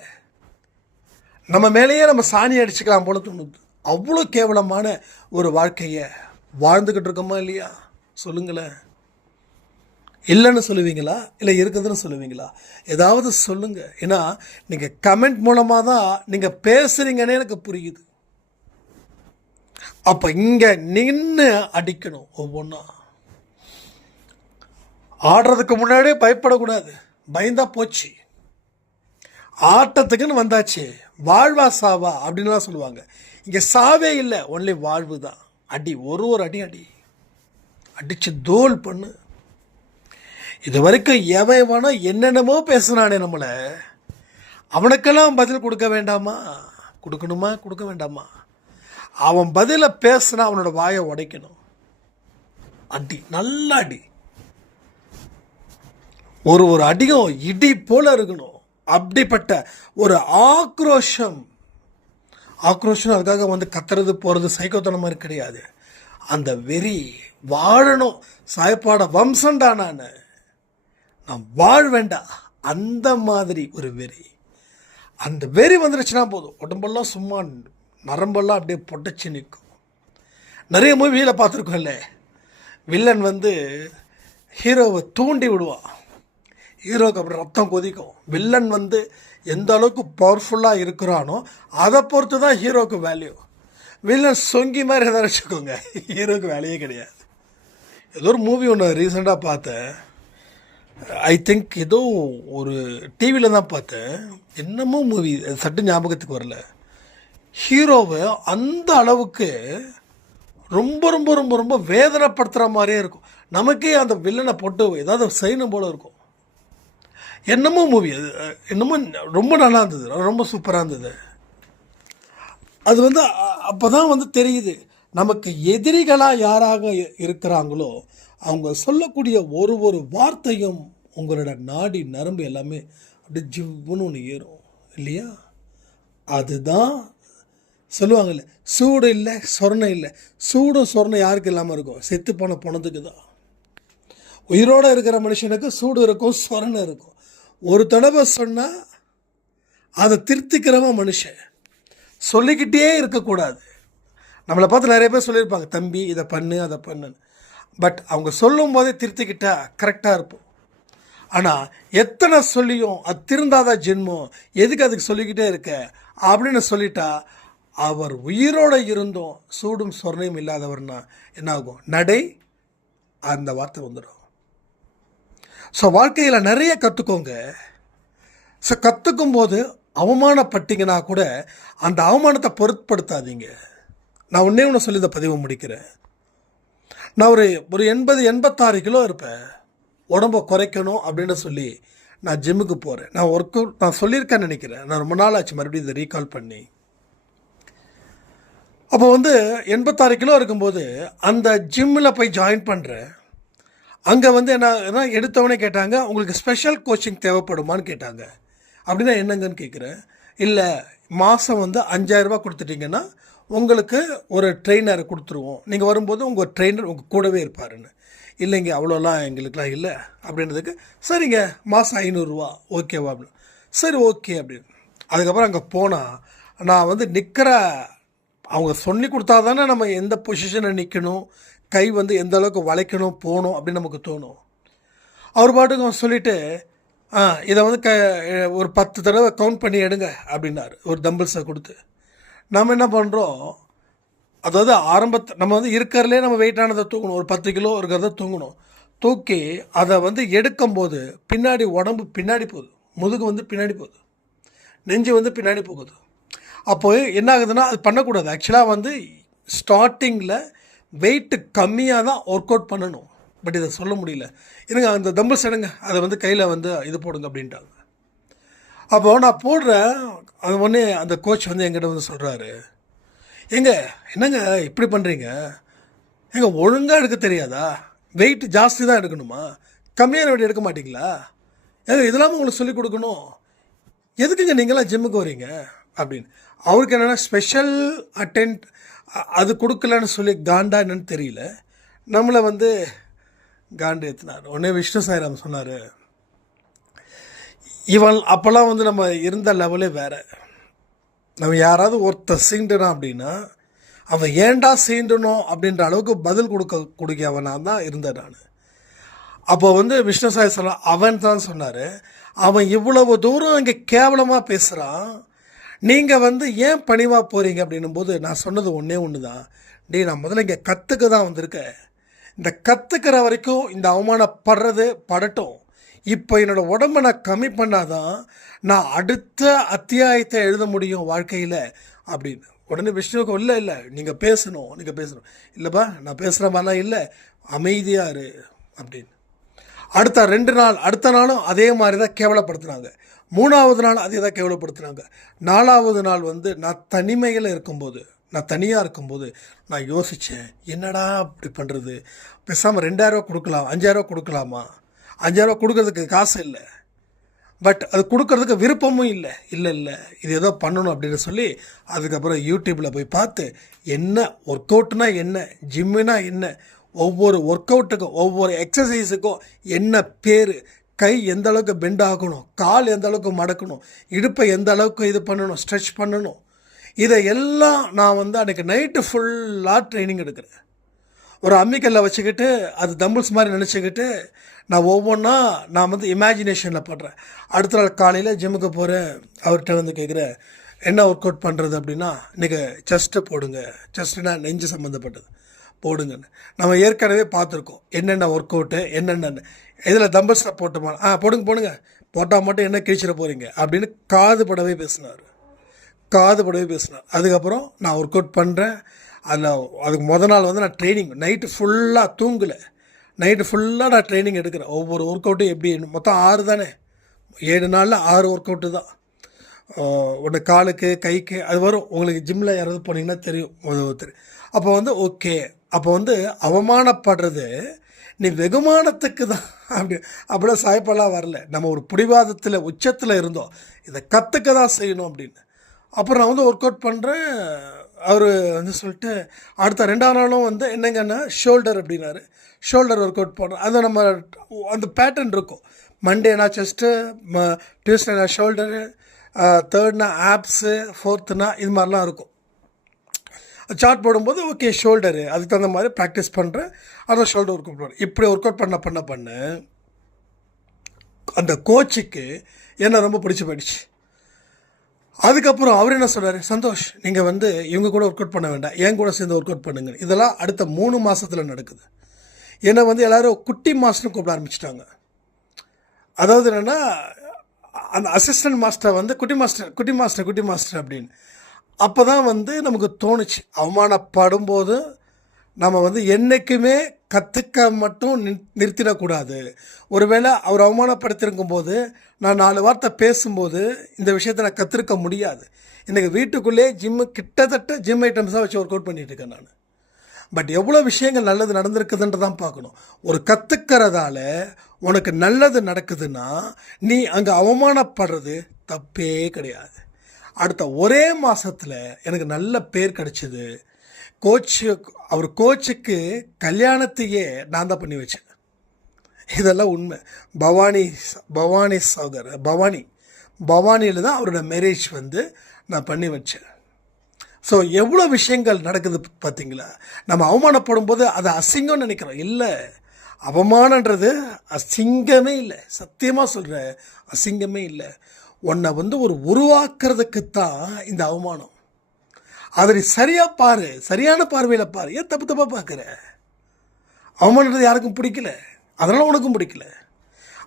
நம்ம மேலேயே நம்ம சாணி அடிச்சுக்கலாம் போல தோணுது. அவ்வளோ கேவலமான ஒரு வாழ்க்கையை வாழ்ந்துக்கிட்டு இருக்கோமா இல்லையா? சொல்லுங்களேன். இல்லைன்னு சொல்லுவீங்களா, இல்லை இருக்குதுன்னு சொல்லுவீங்களா? ஏதாவது சொல்லுங்கள். ஏன்னா நீங்கள் கமெண்ட் மூலமாக தான் நீங்கள் பேசுகிறீங்கன்னே எனக்கு புரியுது. அப்போ இங்கே நின்று அடிக்கணும். ஒவ்வொன்றா ஆடுறதுக்கு முன்னாடியே பயப்படக்கூடாது. பயந்தா போச்சு. ஆட்டத்துக்குன்னு வந்தாச்சு, வாழ்வா சாவா அப்படின்லாம் சொல்லுவாங்க. இங்கே சாவே இல்லை, ஒன்லி வாழ்வு தான். அடி, ஒரு அடி அடித்து தோல் பண்ணு. இது வரைக்கும் எவன் என்னென்னமோ பேசுனானே நம்மளை, அவனுக்கெல்லாம் பதில் கொடுக்க வேண்டாமா? கொடுக்கணுமா, கொடுக்க வேண்டாமா? அவன் பதிலை பேசுனா அவனோட வாயை உடைக்கணும். அடி, நல்ல அடி, ஒரு அடியும் இடி போல இருக்கணும். அப்படிப்பட்ட ஒரு ஆக்ரோஷம் அதுக்காக கத்துறது போகிறது சைக்கோத்தனம் மாதிரி கிடையாது. அந்த வெறி வாழணும். சாயப்பாட வம்சண்டா நான் வாழ்வேண்டா, அந்த மாதிரி ஒரு வெறி. அந்த வெறி வந்துருச்சுன்னா போதும், உடம்பெல்லாம் சும்மா நரம்பெல்லாம் அப்படியே பொட்டச்சு நிற்கும். நிறைய மூவியில் பார்த்துருக்கோம்ல, வில்லன் ஹீரோவை தூண்டி விடுவான், ஹீரோவுக்கு அப்புறம் ரத்தம் கொதிக்கும். வில்லன் எந்த அளவுக்கு பவர்ஃபுல்லாக இருக்கிறானோ அதை பொறுத்து தான் ஹீரோவுக்கு வேல்யூ. வில்லன் சொங்கி மாதிரி எதாவது வச்சுக்கோங்க, ஹீரோவுக்கு வேலையே கிடையாது. ஏதோ ஒரு மூவி ஒன்று ரீசெண்டாக பார்த்தேன், ஐ திங்க் ஏதோ ஒரு டிவியில் தான் பார்த்தேன். என்னமோ மூவி சட்டு ஞாபகத்துக்கு வரல. ஹீரோவை அந்த அளவுக்கு ரொம்ப ரொம்ப ரொம்ப ரொம்ப வேதனைப்படுத்துகிற மாதிரியே இருக்கும். நமக்கே அந்த வில்லனை போட்டு ஏதாவது செய்யணும் போல இருக்கும். என்னமோ மூவி அது, என்னமோ ரொம்ப நல்லா இருந்தது, ரொம்ப சூப்பராக இருந்தது. அது அப்போ தான் தெரியுது நமக்கு எதிரிகளாக யாராக இருக்கிறாங்களோ அவங்க சொல்லக்கூடிய ஒரு வார்த்தையும் உங்களோட நாடி நரம்பு எல்லாமே அப்படியே ஜிவ்வுன்னு ஒன்று ஏறும் இல்லையா? அதுதான் சொல்லுவாங்கல்ல, சூடு இல்லை சொர்ணம் இல்லை. சூடும் சொர்ணம் யாருக்கு இல்லாமல் இருக்கும்? செத்து போன பணத்துக்கு தான். உயிரோடு இருக்கிற மனுஷனுக்கு சூடு இருக்கும், சொர்ணம் இருக்கும். ஒரு தடவை சொன்னால் அதை திருத்திக்கிறவன் மனுஷன். சொல்லிக்கிட்டே இருக்கக்கூடாது. நம்மளை பார்த்து நிறைய பேர் சொல்லியிருப்பாங்க, தம்பி இதை பண்ணு அதை பண்ணுன்னு. பட் அவங்க சொல்லும் போதே திருத்திக்கிட்டா கரெக்டாக இருப்போம். ஆனால் எத்தனை சொல்லியும் அது திருந்தாத ஜென்மம், எதுக்கு அதுக்கு சொல்லிக்கிட்டே இருக்க அப்படின்னு சொல்லிட்டா அவர் உயிரோடு இருந்தும் சூடும் சொர்ணையும் இல்லாதவர்னா என்ன ஆகும்? நடை அந்த வார்த்தை வந்துடும். ஸோ வாழ்க்கையில் நிறைய கற்றுக்கோங்க. ஸோ கற்றுக்கும் போது அவமானப்பட்டீங்கன்னா கூட அந்த அவமானத்தை பொருட்படுத்தாதீங்க. நான் ஒன்று சொல்லி இந்த பதிவை முடிக்கிறேன். நான் ஒரு 86 கிலோ இருப்பேன். உடம்பை குறைக்கணும் அப்படின்னு சொல்லி நான் ஜிம்முக்கு போகிறேன். நான் சொல்லியிருக்கேன்னு நினைக்கிறேன். நான் ரொம்ப நாள் ஆச்சு மறுபடியும் இதை ரீகால் பண்ணி. அப்போ 86 கிலோ இருக்கும்போது அந்த ஜிம்மில் போய் ஜாயின் பண்ணுறேன். அங்கே என்ன எடுத்தவொடனே கேட்டாங்க, உங்களுக்கு ஸ்பெஷல் கோச்சிங் தேவைப்படுமான்னு கேட்டாங்க. அப்படின்னா என்னங்கன்னு கேட்குறேன். இல்லை, மாதம் 5000 ரூபா கொடுத்துட்டிங்கன்னா உங்களுக்கு ஒரு ட்ரெயினர் கொடுத்துருவோம், நீங்கள் வரும்போது உங்கள் ட்ரெயினர் உங்கள் கூடவே இருப்பாருன்னு. இல்லைங்க அவ்வளோலாம் எங்களுக்குலாம் இல்லை அப்படின்றதுக்கு, சரிங்க மாதம் 500 ரூபா ஓகேவா அப்படின்னு. சரி ஓகே அப்படின்னு. அதுக்கப்புறம் அங்கே போனால் நான் நிற்கிற, அவங்க சொல்லி கொடுத்தா தானே நம்ம எந்த பொசிஷனை நிற்கணும், கை எந்த அளவுக்கு வளைக்கணும் போகணும் அப்படின்னு நமக்கு தோணும். அவர் பாட்டுக்கு சொல்லிவிட்டு இதை ஒரு 10 தடவை கவுண்ட் பண்ணி எடுங்க அப்படின்னாரு ஒரு தம்பிள்ஸை கொடுத்து. நம்ம என்ன பண்ணுறோம், அதாவது நம்ம இருக்கிறதுலே நம்ம வெயிட்டானதை தூக்கணும், ஒரு 10 கிலோ இருக்கிறத தூங்கணும். தூக்கி அதை எடுக்கும்போது பின்னாடி உடம்பு பின்னாடி போகுது, முதுகு பின்னாடி போகுது, நெஞ்சு பின்னாடி போகுது. அப்போ என்ன ஆகுதுன்னா அது பண்ணக்கூடாது. ஆக்சுவலாக ஸ்டார்டிங்கில் வெயிட்டு கம்மியாக தான் ஒர்க் அவுட் பண்ணணும். பட் இதை சொல்ல முடியல. இருங்க அந்த தம்பிள்ஸ் எடுங்க, அதை கையில் இது போடுங்க அப்படின்ட்டாங்க. அப்போது நான் போடுறேன். அது ஒன்றே அந்த கோச் என்கிட்ட சொல்கிறாரு, என்னங்க இப்படி பண்ணுறீங்க, ஒழுங்காக எடுக்க தெரியாதா? வெயிட் ஜாஸ்தி தான் எடுக்கணுமா? கம்மியான வெயிட் எடுக்க மாட்டிங்களா? இதெல்லாம் உங்களுக்கு சொல்லிக் கொடுக்கணும், எதுக்குங்க நீங்களாம் ஜிம்முக்கு வரீங்க அப்படின்னு. அவருக்கு என்னென்னா ஸ்பெஷல் அட்டென்ட் அது கொடுக்கலன்னு சொல்லி காண்டா என்னன்னு தெரியல, நம்மளை காண்டு ஏற்றினார். உடனே விஷ்ணு சாய்ராம் சொன்னார், இவன் அப்போல்லாம் நம்ம இருந்த லெவலே வேறு. நம்ம யாராவது ஒருத்தர் சீண்டுனா அப்படின்னா அவன் ஏண்டா சீண்டணும் அப்படின்ற அளவுக்கு பதில் கொடுக்கவனாக தான் இருந்தேன் நான். அப்போ விஷ்ணு சாய் சொல்ல அவன் தான் சொன்னார், அவன் இவ்வளவு தூரம் இங்கே கேவலமாக பேசுகிறான், நீங்கள் ஏன் பணிவாக போகிறீங்க அப்படின்னும் போது நான் சொன்னது ஒன்று தான், நான் முதல்ல இங்கே கற்றுக்க தான் வந்திருக்கேன். இந்த கற்றுக்கிற வரைக்கும் இந்த அவமானப்படுறது படட்டும். இப்போ என்னோடய உடம்பை நான் கம்மி பண்ணாதான் நான் அடுத்த அத்தியாயத்தை எழுத முடியும் வாழ்க்கையில் அப்படின்னு. உடனே விஷ்ணுவுக்கு இல்லை நீங்கள் பேசணும் இல்லைப்பா நான் பேசுகிற மாதிரிலாம் இல்லை, அமைதியாக இரு அப்படின்னு. அடுத்த நாளும் அதே மாதிரி தான் கேவலப்படுத்துனாங்க. 3வது நாள் அதே தான் கேவலப்படுத்துனாங்க. 4வது நாள் நான் தனிமையில் இருக்கும்போது, நான் தனியாக இருக்கும்போது நான் யோசித்தேன், என்னடா இப்படி பண்ணுறது, பேசாமல் 2000 ரூபா கொடுக்கலாம், 5000 ரூபா கொடுக்கலாமா? 5000 ரூபா கொடுக்கறதுக்கு காசு இல்லை, பட் அது கொடுக்கறதுக்கு விருப்பமும் இல்லை இது ஏதோ பண்ணணும் அப்படின்னு சொல்லி அதுக்கப்புறம் யூடியூப்பில் போய் பார்த்து என்ன ஒர்க் அவுட்னா என்ன, ஜிம்முனா என்ன, ஒவ்வொரு ஒர்க் அவுட்டுக்கும் ஒவ்வொரு எக்ஸசைஸுக்கும் என்ன பேர், கை எந்த அளவுக்கு பெண்ட் ஆகணும், கால் எந்த அளவுக்கு மடக்கணும், இடுப்பை எந்த அளவுக்கு இது பண்ணணும், ஸ்ட்ரெச் பண்ணணும், இதை எல்லாம் நான் அன்றைக்கி நைட்டு ஃபுல்லாக ட்ரைனிங் எடுக்கிறேன். ஒரு அம்மிக்கல்ல வச்சுக்கிட்டு அது தம்பிள்ஸ் மாதிரி நினச்சிக்கிட்டு நான் ஒவ்வொன்றா நான் இமேஜினேஷனில் பண்ணுறேன். அடுத்த நாள் காலையில் ஜிம்முக்கு போகிறேன். அவர்கிட்ட கேட்குறேன், என்ன ஒர்க் அவுட் பண்ணுறது அப்படின்னா, இன்றைக்கி செஸ்ட்டு போடுங்க, செஸ்ட்டுனா நெஞ்சு சம்மந்தப்பட்டது போடுங்கன்னு. நம்ம ஏற்கனவே பார்த்துருக்கோம் என்னென்ன ஒர்க் அவுட்டு என்னென்னு. இதில் தம்பிள்ஸில் போட்டுமா போடுங்க போட்டால் மட்டும் என்ன கிழிச்சிட போகிறீங்க அப்படின்னு காது படவே பேசினார். அதுக்கப்புறம் நான் ஒர்க் அவுட் பண்ணுறேன். அதுக்கு மொதல் நாள் நான் ட்ரைனிங் நைட்டு ஃபுல்லாக தூங்கலை, நைட்டு ஃபுல்லாக நான் ட்ரைனிங் எடுக்கிறேன். ஒவ்வொரு ஒர்க் அவுட்டும் எப்படி மொத்தம் 6 தானே, 7 நாளில் 6 ஒர்க் அவுட்டு தான். ஒன்று காலுக்கு கைக்கு அது வரும். உங்களுக்கு ஜிம்மில் யாராவது போனீங்கன்னா தெரியும். அப்போ ஓகே, அப்போ அவமானப்படுறது நீ வெகுமானத்துக்கு தான் அப்படியே சாய்ப்பெல்லாம் வரல. நம்ம ஒரு பிடிவாதத்தில் உச்சத்தில் இருந்தோம், இதை கற்றுக்க தான் செய்யணும் அப்படின்னு. அப்புறம் நான் ஒர்க் அவுட் பண்ணுறேன். அவர் வந்து சொல்லிட்டு அடுத்த 2ஆம் நாளும் வந்து என்னங்கன்னா ஷோல்டர் அப்படின்னாரு. ஷோல்டர் ஒர்க் அவுட் பண்ணுறோம். அது நம்ம அந்த பேட்டர்ன் இருக்கும். மண்டேனா செஸ்ட்டு, டியூஸ்டேனா ஷோல்டரு, தேர்ட்னா ஆப்ஸு, ஃபோர்த்துனா இது மாதிரிலாம் இருக்கும். சார்ட் போடும்போது ஓகே ஷோல்டரு அதுக்கு தகுந்த மாதிரி ப்ராக்டிஸ் பண்ணுறேன். அதை ஷோல்டர் ஒர்க் அவுட் பண்ணுறேன். இப்படி ஒர்க் அவுட் பண்ண அந்த கோச்சுக்கு என்ன ரொம்ப பிடிச்சி போயிடுச்சு. அதுக்கப்புறம் அவர் என்ன சொல்கிறார், சந்தோஷ் நீங்கள் வந்து இவங்க கூட ஒர்க் அவுட் பண்ண வேண்டாம், என் கூட சேர்ந்து ஒர்க் அவுட் பண்ணுங்க. இதெல்லாம் அடுத்த 3 மாதத்தில் நடக்குது. என்னை வந்து எல்லோரும் குட்டி மாஸ்டர்னு கூப்பிட ஆரம்பிச்சிட்டாங்க. அதாவது என்னென்னா அந்த அசிஸ்டன்ட் மாஸ்டர் வந்து குட்டி மாஸ்டர் அப்படின்னு. அப்போ தான் வந்து நமக்கு தோணுச்சு, அவமானப்படும் போது நம்ம வந்து என்றைக்குமே கற்றுக்க மட்டும் நிறுத்திடக்கூடாது. ஒருவேளை அவர் அவமானப்படுத்திருக்கும் போது நான் 4 வார்த்தை பேசும்போது இந்த விஷயத்தை நான் கற்றுருக்க முடியாது. இன்றைக்கி வீட்டுக்குள்ளே கிட்டத்தட்ட ஜிம் ஐட்டம்ஸாக வச்சு ஒர்க் அவுட் பண்ணிகிட்டு இருக்கேன் நான். பட் எவ்வளோ விஷயங்கள் நல்லது நடந்திருக்குதுன்றதான் பார்க்கணும். ஒரு கற்றுக்கிறதால உனக்கு நல்லது நடக்குதுன்னா நீ அங்கே அவமானப்படுறது தப்பே கிடையாது. அடுத்த ஒரே மாதத்தில் எனக்கு நல்ல பேர் கிடச்சிது. கோச்சுக்கு கல்யாணத்தையே நான் தான் பண்ணி வச்சேன். இதெல்லாம் உண்மை. பவானி சாகர் பவானியில் தான் அவரோட மேரேஜ் வந்து நான் பண்ணி வச்சேன். ஸோ எவ்வளோ விஷயங்கள் நடக்குது பார்த்தீங்களா. நம்ம அவமானப்படும் போது அதை அசிங்கம்னு நினைக்கிறோம். இல்லை, அவமானன்றது அசிங்கமே இல்லை. சத்தியமாக சொல்கிறேன், அசிங்கமே இல்லை. உன்னை வந்து ஒரு உருவாக்குறதுக்குத்தான் இந்த அவமானம். அதை நீ சரியாக பாரு, சரியான பார்வையில் பாரு. ஏன் தப்பாக பார்க்குற? அவமானன்றது யாருக்கும் பிடிக்கல, அதனால் உனக்கும் பிடிக்கல.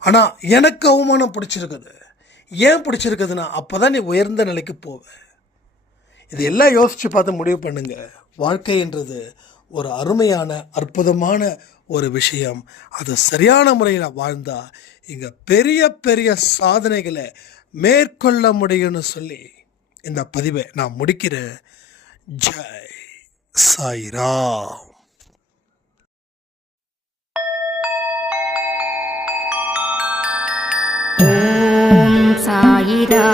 ஆனால் எனக்கு அவமானம் பிடிச்சிருக்குது. ஏன் பிடிச்சிருக்குதுன்னா அப்போ தான் நீ உயர்ந்த நிலைக்கு போவ. இது எல்லாம் யோசித்து பார்த்து முடிவு பண்ணுங்க. வாழ்க்கைன்றது ஒரு அருமையான அற்புதமான ஒரு விஷயம். அது சரியான முறையில் வாழ்ந்தால் இங்கே பெரிய பெரிய சாதனைகளை மேற்கொள்ள முடியும்னு சொல்லி இந்த பதிவை நான் முடிக்கிறேன். ஜெய் சாய்ராம். ஓம் சாயிரா.